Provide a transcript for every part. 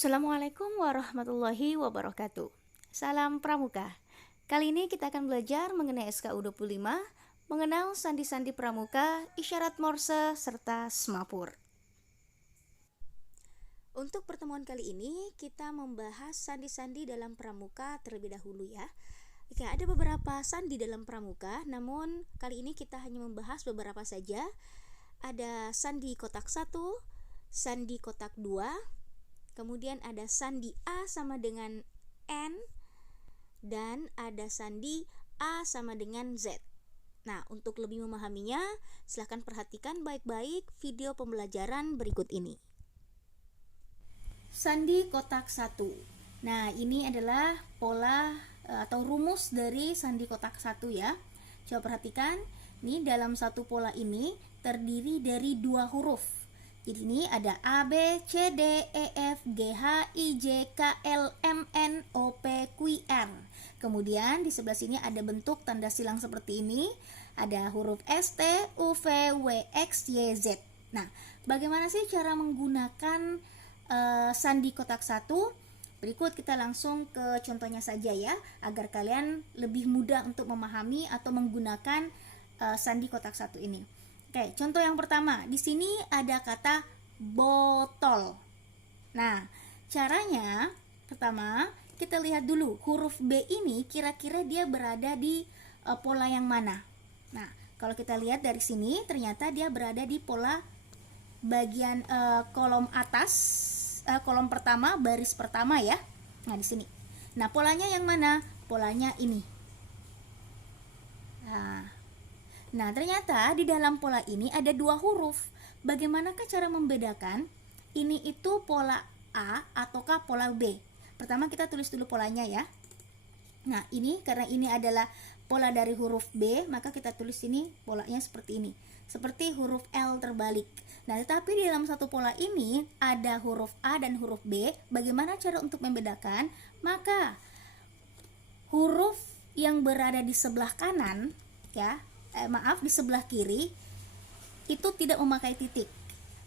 Assalamualaikum warahmatullahi wabarakatuh. Salam Pramuka. Kali ini kita akan belajar mengenai SKU 25, mengenal sandi-sandi pramuka, isyarat Morse, serta semapur. Untuk pertemuan kali ini, kita membahas sandi-sandi dalam pramuka terlebih dahulu ya. Oke, ada beberapa sandi dalam pramuka, namun kali ini kita hanya membahas beberapa saja. Ada sandi kotak 1, sandi kotak 2, kemudian ada sandi A sama dengan N, dan ada sandi A sama dengan Z. Nah, untuk lebih memahaminya, silahkan perhatikan baik-baik video pembelajaran berikut ini. Sandi kotak 1. Nah, ini adalah pola atau rumus dari sandi kotak 1 ya. Coba perhatikan, nih dalam satu pola ini terdiri dari dua huruf. Jadi ini ada A, B, C, D, E, F, G, H, I, J, K, L, M, N, O, P, Q, R. Kemudian di sebelah sini ada bentuk tanda silang seperti ini. Ada huruf S, T, U, V, W, X, Y, Z. Nah, bagaimana sih cara menggunakan sandi kotak 1? Berikut kita langsung ke contohnya saja ya, agar kalian lebih mudah untuk memahami atau menggunakan sandi kotak 1 ini. Oke, contoh yang pertama, di sini ada kata botol. Nah, caranya pertama kita lihat dulu huruf B ini kira-kira dia berada di pola yang mana. Nah, kalau kita lihat dari sini ternyata dia berada di pola bagian kolom atas, kolom pertama, baris pertama ya. Nah, di sini. Nah, polanya yang mana? Polanya ini. Nah, ternyata di dalam pola ini ada dua huruf. Bagaimanakah cara membedakan ini itu pola A ataukah pola B? Pertama kita tulis dulu polanya ya. Nah, ini karena ini adalah pola dari huruf B, maka kita tulis ini polanya seperti ini. Seperti huruf L terbalik. Nah, tetapi di dalam satu pola ini ada huruf A dan huruf B. Bagaimana cara untuk membedakan? Maka huruf yang berada di sebelah kanan ya, di sebelah kiri itu tidak memakai titik.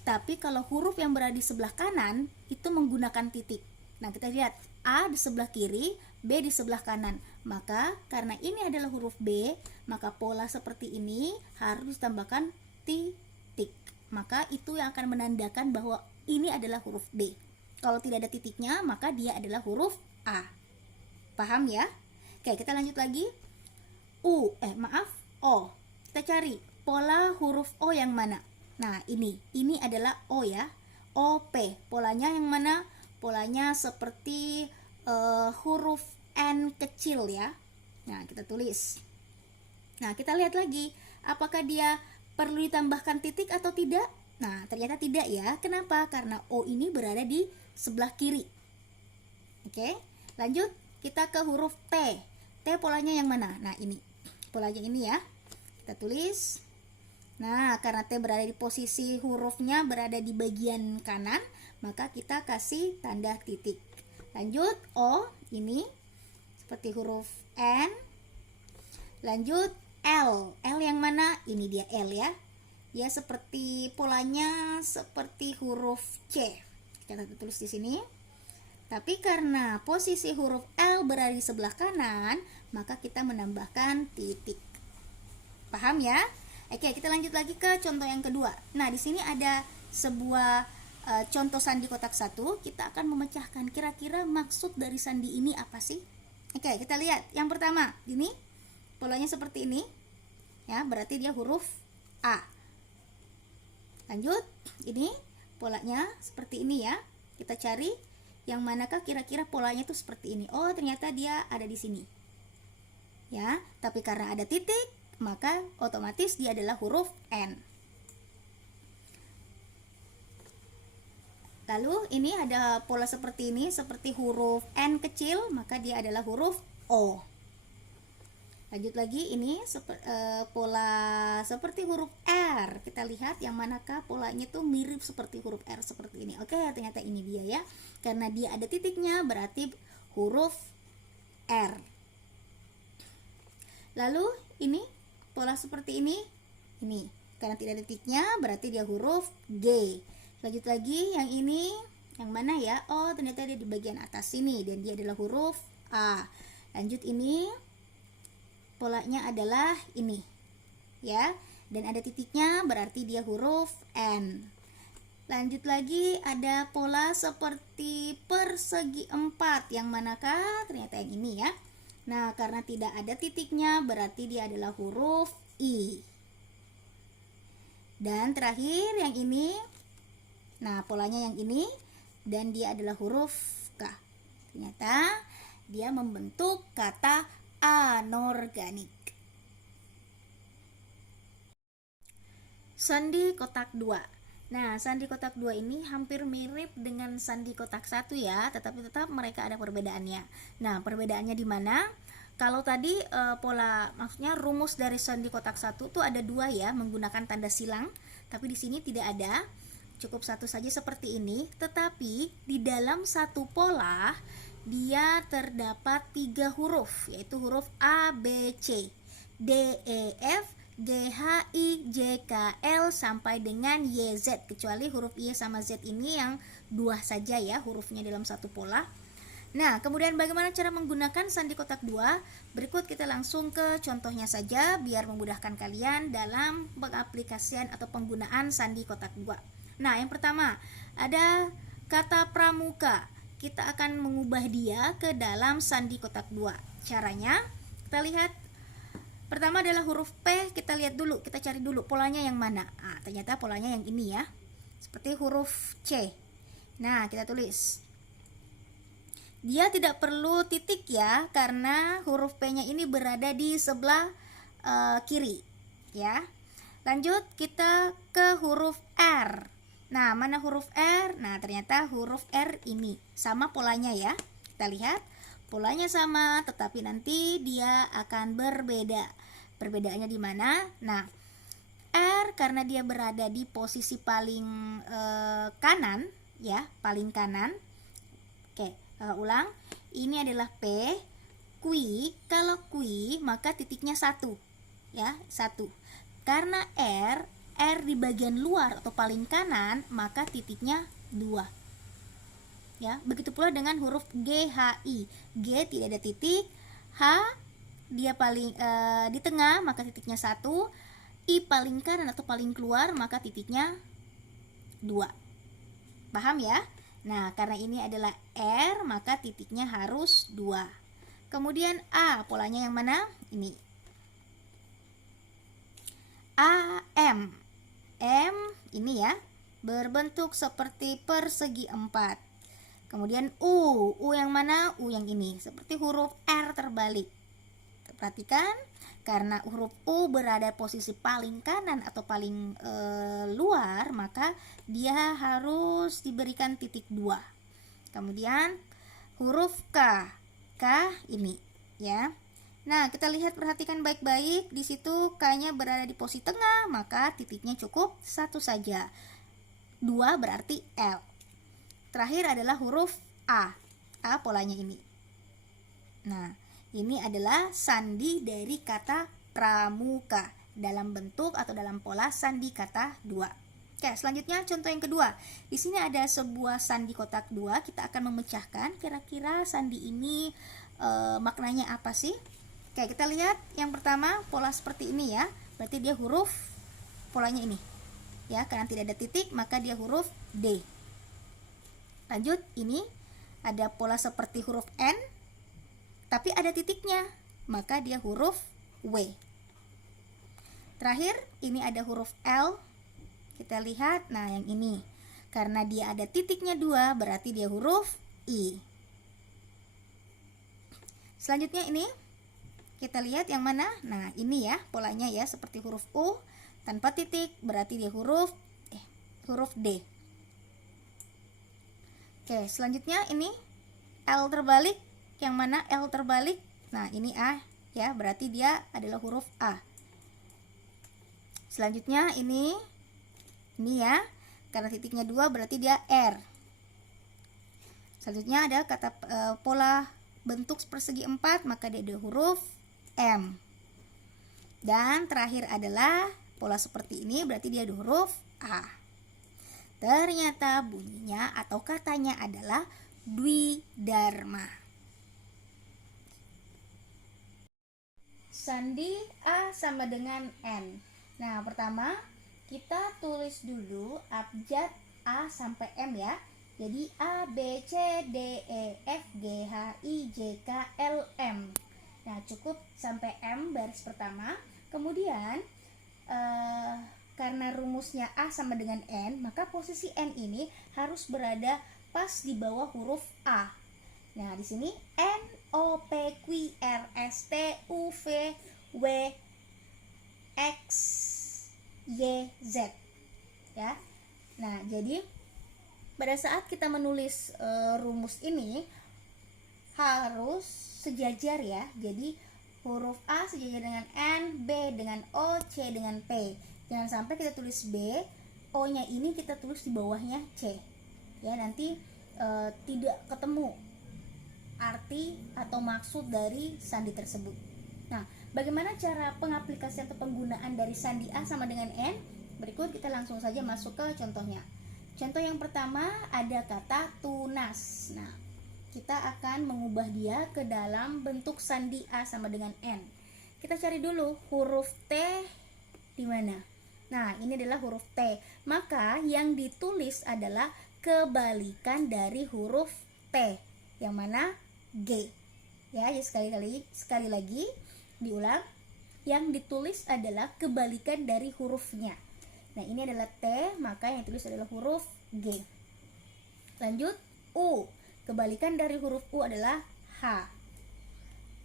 Tapi kalau huruf yang berada di sebelah kanan itu menggunakan titik. Nah, kita lihat A di sebelah kiri, B di sebelah kanan. Maka karena ini adalah huruf B, maka pola seperti ini harus ditambahkan titik. Maka itu yang akan menandakan bahwa ini adalah huruf B. Kalau tidak ada titiknya, maka dia adalah huruf A. Paham ya? Oke, kita lanjut lagi. O. Kita cari pola huruf O yang mana. Nah, ini adalah O ya. OP. Polanya yang mana? Polanya seperti huruf N kecil ya. Nah, kita tulis. Nah, kita lihat lagi. Apakah dia perlu ditambahkan titik atau tidak? Nah, ternyata tidak ya. Kenapa? Karena O ini berada di sebelah kiri. Oke, lanjut. Kita ke huruf T. T polanya yang mana? Nah, ini. Polanya ini ya. Kita tulis. Nah, karena T berada di posisi hurufnya berada di bagian kanan, maka kita kasih tanda titik. Lanjut, O ini seperti huruf N. Lanjut, L. L yang mana? Ini dia L ya. Ya, seperti polanya seperti huruf C. Kita tulis di sini. Tapi karena posisi huruf L berada di sebelah kanan, maka kita menambahkan titik. Paham ya? Oke, kita lanjut lagi ke contoh yang kedua. Nah, di sini ada sebuah contoh sandi kotak 1. Kita akan memecahkan kira-kira maksud dari sandi ini apa sih? Oke, kita lihat. Yang pertama, ini polanya seperti ini. Ya, berarti dia huruf A. Lanjut, ini polanya seperti ini ya. Kita cari yang manakah kira-kira polanya itu seperti ini. Oh, ternyata dia ada di sini. Ya, tapi karena ada titik, maka otomatis dia adalah huruf N. Lalu ini ada pola seperti ini, seperti huruf N kecil, maka dia adalah huruf O. Lanjut lagi, ini pola seperti huruf R. Kita lihat yang manakah polanya tuh mirip seperti huruf R seperti ini. Oke, ternyata ini dia ya. Karena dia ada titiknya, berarti huruf R. Lalu ini pola seperti ini. Karena tidak ada titiknya berarti dia huruf G. Lanjut lagi yang ini Yang mana ya? Oh, ternyata dia di bagian atas sini dan dia adalah huruf A. Lanjut, ini polanya adalah ini ya, dan ada titiknya berarti dia huruf N. Lanjut lagi, ada pola seperti persegi empat, yang manakah? Ternyata yang ini ya. Nah, karena tidak ada titiknya berarti dia adalah huruf I. Dan terakhir yang ini, nah polanya yang ini, dan dia adalah huruf K. Ternyata dia membentuk kata anorganik. Sandi kotak 2. Nah, sandi kotak 2 ini hampir mirip dengan sandi kotak 1 ya, tetapi tetap mereka ada perbedaannya. Nah, perbedaannya di mana? Kalau tadi pola, maksudnya rumus dari sandi kotak 1 tuh ada 2 ya, menggunakan tanda silang, tapi di sini tidak ada. Cukup satu saja seperti ini, tetapi di dalam satu pola dia terdapat 3 huruf, yaitu huruf A, B, C, D, E, F, G, H, I, J, K, L sampai dengan Y, Z, kecuali huruf Y sama Z ini yang 2 saja ya hurufnya dalam satu pola. Nah, kemudian bagaimana cara menggunakan sandi kotak 2? Berikut kita langsung ke contohnya saja biar memudahkan kalian dalam pengaplikasian atau penggunaan sandi kotak 2. Nah, yang pertama ada kata pramuka. Kita akan mengubah dia ke dalam sandi kotak 2. Caranya kita lihat. Pertama adalah huruf P, kita lihat dulu, kita cari dulu polanya yang mana. Ah, ternyata polanya yang ini ya. Seperti huruf C. Nah, kita tulis. Dia tidak perlu titik ya, karena huruf P-nya ini berada di sebelah kiri ya. Lanjut kita ke huruf R. Nah, mana huruf R? Nah, ternyata huruf R ini sama polanya ya. Kita lihat. Polanya sama, tetapi nanti dia akan berbeda. Perbedaannya di mana? Nah, R karena dia berada di posisi paling kanan, ya, paling kanan. Oke, ulang. Ini adalah P. Kui, kalau kui maka titiknya 1, ya, 1. Karena R di bagian luar atau paling kanan, maka titiknya 2. Ya, begitu pula dengan huruf G, H, I. G tidak ada titik, H dia paling di tengah maka titiknya 1, I paling kanan atau paling keluar maka titiknya 2. Paham ya? Nah, karena ini adalah R maka titiknya harus 2. Kemudian A, polanya yang mana? Ini. A, M. M ini ya, berbentuk seperti persegi 4. Kemudian U yang mana? U yang ini, seperti huruf R terbalik. Perhatikan, karena huruf U berada posisi paling kanan atau paling luar, maka dia harus diberikan titik 2. Kemudian huruf K ini ya. Nah, kita lihat, perhatikan baik-baik, di situ K-nya berada di posisi tengah, maka titiknya cukup 1 saja. 2 berarti L. Terakhir adalah huruf A polanya ini. Nah, ini adalah sandi dari kata pramuka dalam bentuk atau dalam pola sandi kata 2. Oke, selanjutnya contoh yang kedua. Di sini ada sebuah sandi kotak 2. Kita akan memecahkan kira-kira sandi ini maknanya apa sih? Oke, kita lihat yang pertama, pola seperti ini ya. Berarti dia huruf polanya ini. Ya, karena tidak ada titik maka dia huruf D. Lanjut, ini ada pola seperti huruf N, tapi ada titiknya, maka dia huruf W. Terakhir, ini ada huruf L. Kita lihat, nah yang ini. Karena dia ada titiknya 2, berarti dia huruf I. Selanjutnya ini, kita lihat yang mana? Nah, ini ya, polanya ya, seperti huruf U, tanpa titik, berarti dia huruf D. Oke, selanjutnya ini L terbalik, yang mana L terbalik? Nah, ini A ya, berarti dia adalah huruf A. Selanjutnya ini ya, karena titiknya 2 berarti dia R. Selanjutnya ada kata pola bentuk persegi 4, maka dia ada huruf M. Dan terakhir adalah pola seperti ini, berarti dia ada huruf A. Ternyata bunyinya atau katanya adalah dwidharma. Sandi A sama dengan N. Nah, pertama kita tulis dulu abjad A sampai M ya. Jadi A, B, C, D, E, F, G, H, I, J, K, L, M. Nah, cukup sampai M baris pertama. Kemudian karena rumusnya A sama dengan N, maka posisi N ini harus berada pas di bawah huruf A. Nah, di sini N, O, P, Q, R, S, T, U, V, W, X, Y, Z. Ya. Nah, jadi pada saat kita menulis rumus ini harus sejajar ya. Jadi huruf A sejajar dengan N, B dengan O, C dengan P. Jangan sampai kita tulis B, O-nya ini kita tulis di bawahnya C. Ya, nanti tidak ketemu arti atau maksud dari sandi tersebut. Nah, bagaimana cara pengaplikasian atau penggunaan dari sandi A sama dengan N? Berikut kita langsung saja masuk ke contohnya. Contoh yang pertama ada kata tunas. Nah, kita akan mengubah dia ke dalam bentuk sandi A sama dengan N. Kita cari dulu huruf T di mana. Nah, ini adalah huruf T. Maka yang ditulis adalah kebalikan dari huruf T. Yang mana? G. Ya, sekali lagi diulang. Yang ditulis adalah kebalikan dari hurufnya. Nah, ini adalah T, maka yang ditulis adalah huruf G. Lanjut, U. Kebalikan dari huruf U adalah H.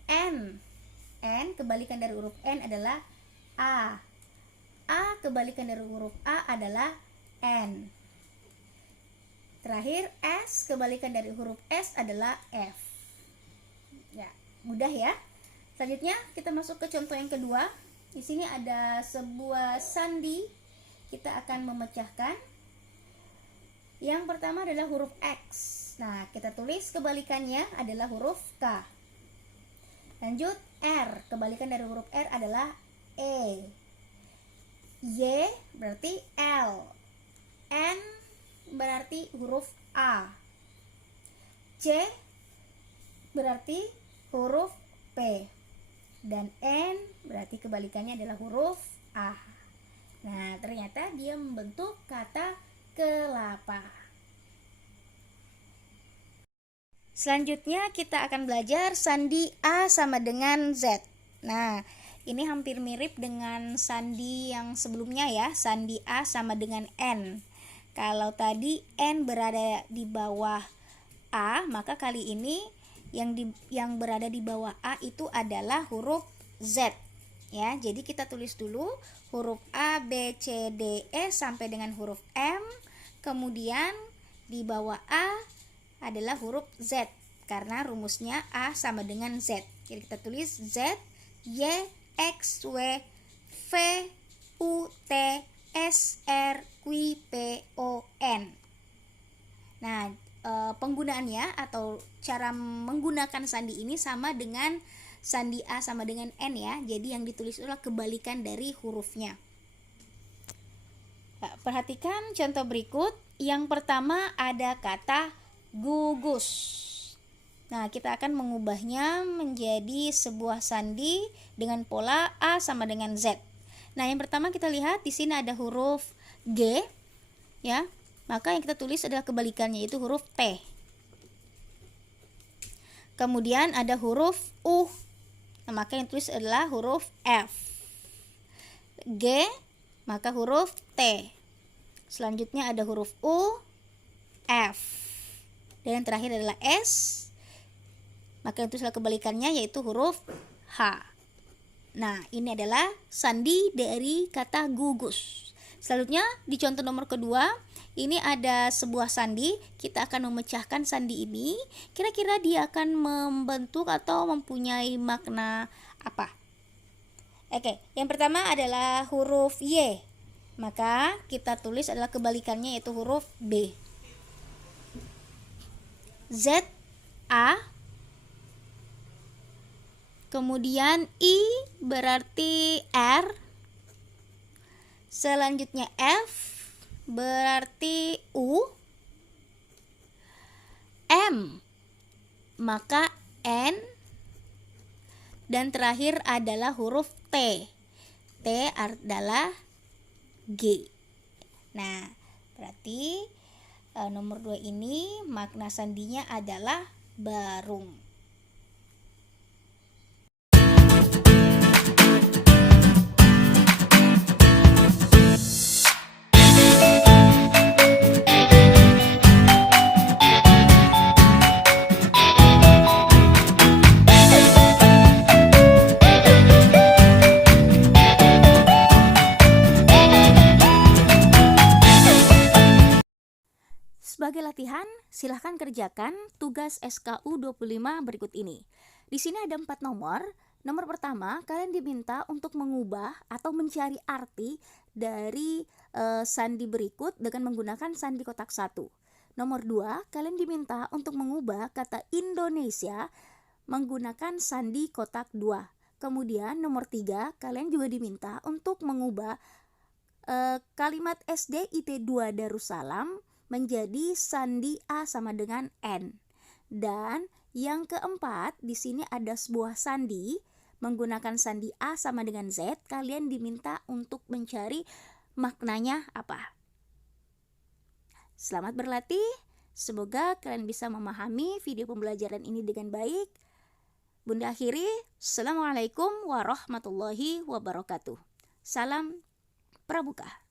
N. N kebalikan dari huruf N adalah A. A kebalikan dari huruf A adalah N. Terakhir, S kebalikan dari huruf S adalah F. Ya, mudah ya. Selanjutnya kita masuk ke contoh yang kedua. Di sini ada sebuah sandi. Kita akan memecahkan. Yang pertama adalah huruf X. Nah, kita tulis kebalikannya adalah huruf K. Lanjut, R. Kebalikan dari huruf R adalah E. Y berarti L. N berarti huruf A. C berarti huruf P. Dan N berarti kebalikannya adalah huruf A. Nah, ternyata dia membentuk kata kelapa. Selanjutnya kita akan belajar sandi A sama dengan Z. Nah, ini hampir mirip dengan sandi yang sebelumnya ya, sandi A sama dengan N. Kalau tadi N berada di bawah A, maka kali ini yang berada di bawah A itu adalah huruf Z. Ya, jadi kita tulis dulu huruf A, B, C, D, E sampai dengan huruf M. Kemudian di bawah A adalah huruf Z karena rumusnya A sama dengan Z. Jadi kita tulis Z, Y, X, W, V, U, T, S, R, Q, P, O, N. Nah, penggunaannya atau cara menggunakan sandi ini sama dengan sandi A sama dengan N ya. Jadi yang ditulis adalah kebalikan dari hurufnya. Nah, perhatikan contoh berikut. Yang pertama ada kata gugus. Nah, kita akan mengubahnya menjadi sebuah sandi dengan pola A sama dengan Z. Nah, yang pertama kita lihat di sini ada huruf G, ya. Maka yang kita tulis adalah kebalikannya, yaitu huruf T. Kemudian ada huruf U. Nah, maka yang tulis adalah huruf F. G, maka huruf T. Selanjutnya ada huruf U, F. Dan yang terakhir adalah S. Maka yang tulis adalah kebalikannya, yaitu huruf H. Nah, ini adalah sandi dari kata gugus. Selanjutnya di contoh nomor kedua, ini ada sebuah sandi. Kita akan memecahkan sandi ini. Kira-kira dia akan membentuk atau mempunyai makna apa? Oke, yang pertama adalah huruf Y. Maka kita tulis adalah kebalikannya, yaitu huruf B. Z, A. Kemudian I berarti R. Selanjutnya F berarti U. M, maka N. Dan terakhir adalah huruf T. T adalah G. Nah, berarti nomor 2 ini makna sandinya adalah barung. Sebagai latihan, silahkan kerjakan tugas SKU 25 berikut ini. Di sini ada 4 nomor. Nomor pertama, kalian diminta untuk mengubah atau mencari arti dari sandi berikut dengan menggunakan sandi kotak 1. Nomor 2, kalian diminta untuk mengubah kata Indonesia menggunakan sandi kotak 2. Kemudian nomor 3, kalian juga diminta untuk mengubah kalimat SD IT 2 Darussalam menjadi sandi A sama dengan N. Dan yang keempat, di sini ada sebuah sandi menggunakan sandi A sama dengan Z. Kalian diminta untuk mencari maknanya apa. Selamat berlatih. Semoga kalian bisa memahami video pembelajaran ini dengan baik. Bunda akhiri, Assalamualaikum warahmatullahi wabarakatuh. Salam Pramuka.